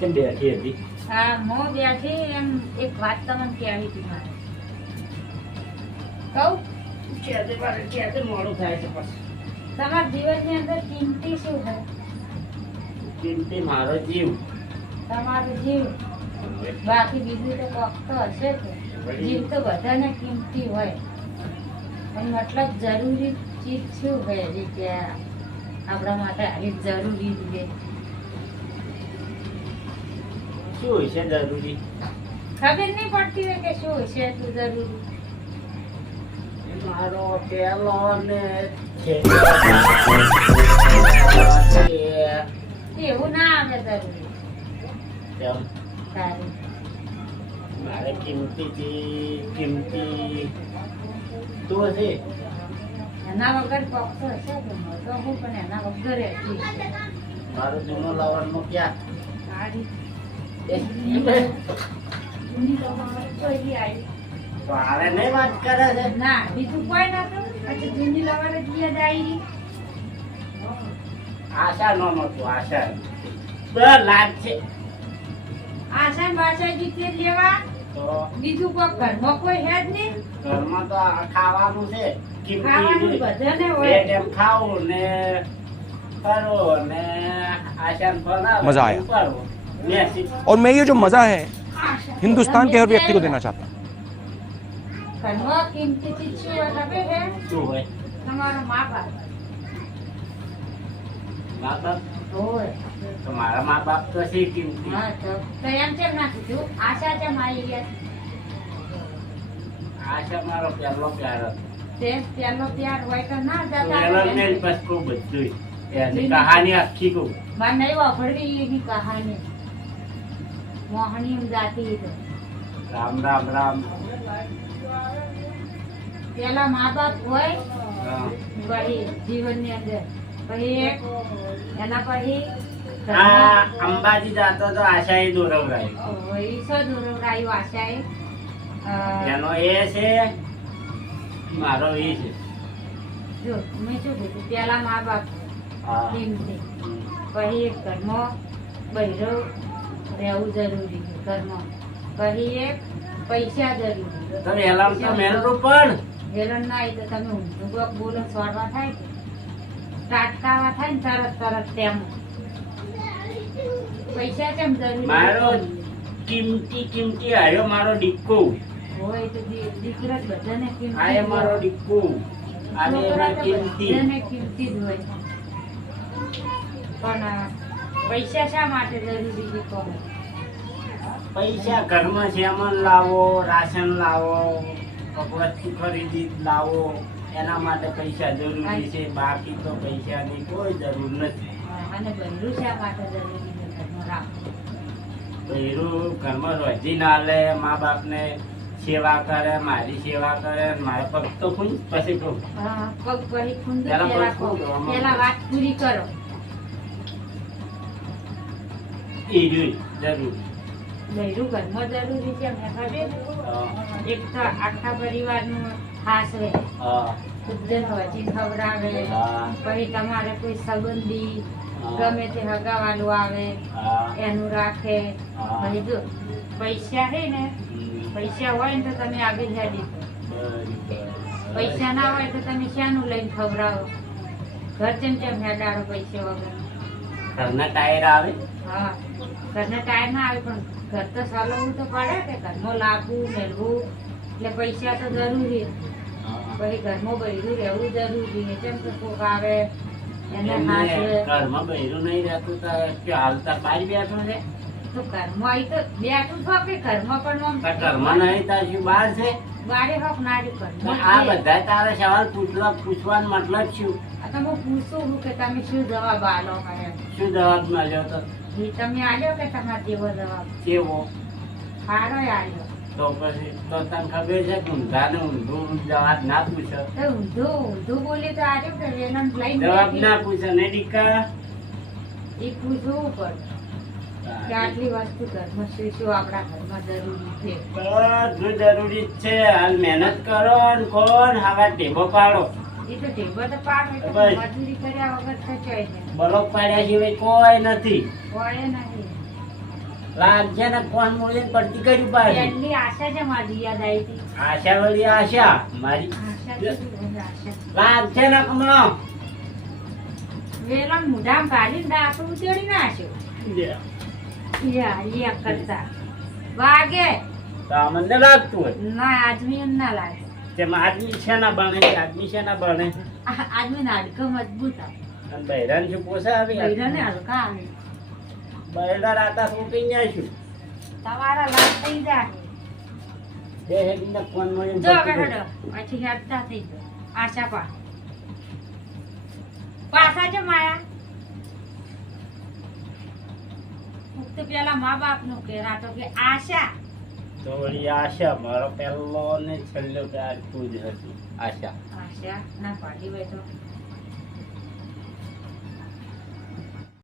કેમ બેઠી હતી? હા હું બેઠી એમ એક વાત તમને કહેવી હતી મારે. કહું? મોડું થાય છે પછી. તમારા જીવનની અંદર કિંમતી શું છે? કિંમતી મારો જીવ. તમારો જીવ. બાકી બીજું તો કોક તો હશે જ. જીવ તો બધાને કિંમતી હોય પણ મતલબ જરૂરી ચીજ શું હોય જે કે આપણા માટે આવી જરૂરી છે? શું હોય છે જરૂરી? ખબર નહીં પડતી હોય કે શું છે એટલું જરૂરી. મારો પેલો ને છે. એવું ના આવે જરૂરી. કેમ? સારું. મારે કિંમતી તું હશે. એના વગર કોક તો હશે કે તો હું પણ એના વગર હતી. મારો જૂનો લાવવાનું ક્યાં? સારી. મારે નહીં વાત કરે છે. ના બીજું કોઈ નતું. પછી જૂની લવર જ યાદ આવી. આશા નો નતું આશા દર લાગ છે આસાન બાસા જીતે લેવા તો બીજું કોઈ ઘરમાં કોઈ હે જ નહીં. ઘરમાં તો આ ખાવાનું છે. ખાવાનું બધાને બે હોય. ટાઈમ ખાવું ને કરો ને આશાન બનાવો. मजा आया। કરો. મેસી और मैं ये जो मज़ा है हिंदुस्तान के हर व्यक्ति को देना चाहता हूँ। ઘરમાં કિંમતી ચીજ શું હોય ખબર છે? શું હોય? તમારો મા બાપ મા બાપ હોય. તો મારા મા બાપ તો છે કિંમતી. હા તો એમ કેમ ના કીધું? આશા છે મારી ગયા આશા મારો પહેલો પ્યાર હતો. તે પેલો પ્યાર હોય તો ના જતા પહેલો ને બસ કહું બધું એની કહાની આખી કહું. મારે નહીં વાપરવી એની કહાની. મોહની જાતી તો રામ રામ રામ. પેલા મા બાપ હોય હા. પછી જીવનની અંદર પછી એક એના પછી આ અંબાજી જાતો તો આશા એ દોરવરાય. દોરવરાયું આશાએ એનો એ છે મારો એ છે. જો મેં શું કીધું પેલા મા બાપ હા. કિંમતી પછી એક ઘરમાં બૈરો રહેવું જરૂરી છે ઘરમાં પછી એક પૈસા જરૂરી. તમે એલામ તો મેલરું પણ વેલણ ના આવી તો તમે ઊંધું કોક બોલો સોરવા થાય કે ટાટકાવા થાય ને તરત તેમ પૈસા કેમ જરૂરી મારો કિંમતી આયો મારો ડિક્કો. હોય તો દીકરો જ બધાને કિંમતી આયો મારો ડિક્કો. આને છોકરા તો કિંમતી. બધાને કિંમતી જ હોય પણ પૈસા શા માટે જરૂરી છે કહો? પૈસા ઘરમાં સામાન લાવો, રાશન લાવો, વસ્તુ ખરીદી લાવો, એના માટે પૈસા જરૂરી છે. બાકી તો પૈસાની કોઈ જરૂર નથી. અને બૈરું શા માટે જરૂરી છે ઘરમાં રાખવું? બૈરું ઘરમાં રોજી ના લે, મા બાપને સેવા કરે, મારી સેવા કરે, મારા પગ તો ખુશ પછી કહું. હા, પગ પછી ખુંદુ પેલા પેલા પગ કહો. ખુંદુ, પેલા વાત પૂરી કરો. એ જોઈ જરૂર. બૈરું ઘરમાં જરૂરી છે અમને ખબર. એક તો આખા પરિવારનું ખાસ રહે, હા. ઉજ્જૈન હોજી ખવડાવે, હા. પછી તમારે કોઈ સંબંધી હા. ગમે તે હગાવાલું આવે હા. એનું રાખે. હા. પછી જો પૈસા છે ને, પૈસા હોય ને તો તમે આગળ હેડી દો. પૈસા ના હોય તો તમે શાનું લઈને ખવડાવો? ઘર ચેમ હેડાડો પૈસા વગર? ઘરના ટાયર આવે. હા, ઘરના ટાયર ના આવે પણ ઘર તો ચલાવવું તો પડે કે ઘરમાં લાવવું મેળવું એટલે પૈસા તો જરૂરી. પછી ઘરમાં બૈરું રહેવું જરૂરી છે. કેમ કે કોક આવે એને હાથે ઘરમાં બૈરું નહીં રહેતું તો કે હાલતા બહાર બેઠો છે. તો ઘરમાં આવી તો બેઠું છો કે ઘરમાં પણ આમ તો ઘરમાં નહીં તાર શું બહાર છે? બારે હોક નારી તો ઘરમાં આ છે. બધા તારા સવાલ પૂછવાનો મતલબ શું? આ તો હું પૂછું છું કે તમે શું જવાબ આલો મને? શું જવાબ મળ્યો તો એ તમે આલ્યો કે તમારે જેવો જવાબ કેવો? સારો આલ્યો. તો પછી તો તને ખબર છે કે ઊંધા ને ઊંધું જવાબ ના પૂછો. તો ઊંધું ઊંધું બોલી તો આજો કે વેલણ લઈને જવાબ બેઠી. ના પૂછો ને ટીકા. એ પૂછવું પડે કે આટલી વસ્તુ ઘરમાં શું શું આપણા ઘરમાં જરૂરી છે. બધું જરૂરી જ છે. હાલ મહેનત કરો ને કોણ હવા ટેબો પાડો. એ તો ટેબો તો પાડે તો બસ. મજૂરી કર્યા વગર થચાય છે. બ્લોક પાડ્યા સિવાય કોઈ નથી. હોય નહીં. લાલશે ને કોણ મોળીને પડતી કર્યું પાછી પહેલી આશા છે મારી યાદ આવી હતી આશા વળી આશા મારી આશા કીધું, આશા. લાલશે ને કમળો વેલા મોઢામાં કાઢીને દાંતણ ઉતેડી નાખ્યો. યા કરતા વાગે તો અમને લાગતું હોય ના આદમી એમ ના લાગે. તેમાં આદમી છે ના બને આદમી છે ના બને આદમી નાડકા મજબૂત આવે, અને બૈરાન શું પોસા આવી બૈરાને હલકા આવે. બૈરા રાતા સોપી જઈશું તમારા લાભ થઈ જાય. બે હેડીને ફોન મળીને જો પડતી હેડો પછી હેડતા થઈ જાય. આશા પા પાછા છે માયા મુક્ત પેલા મા બાપ નું કે રાતો કે આશા તો વળી આશા મારો પહેલો ને છેલ્લો પ્યાર તું જ હતી આશા આશા ના પાડી હોય તો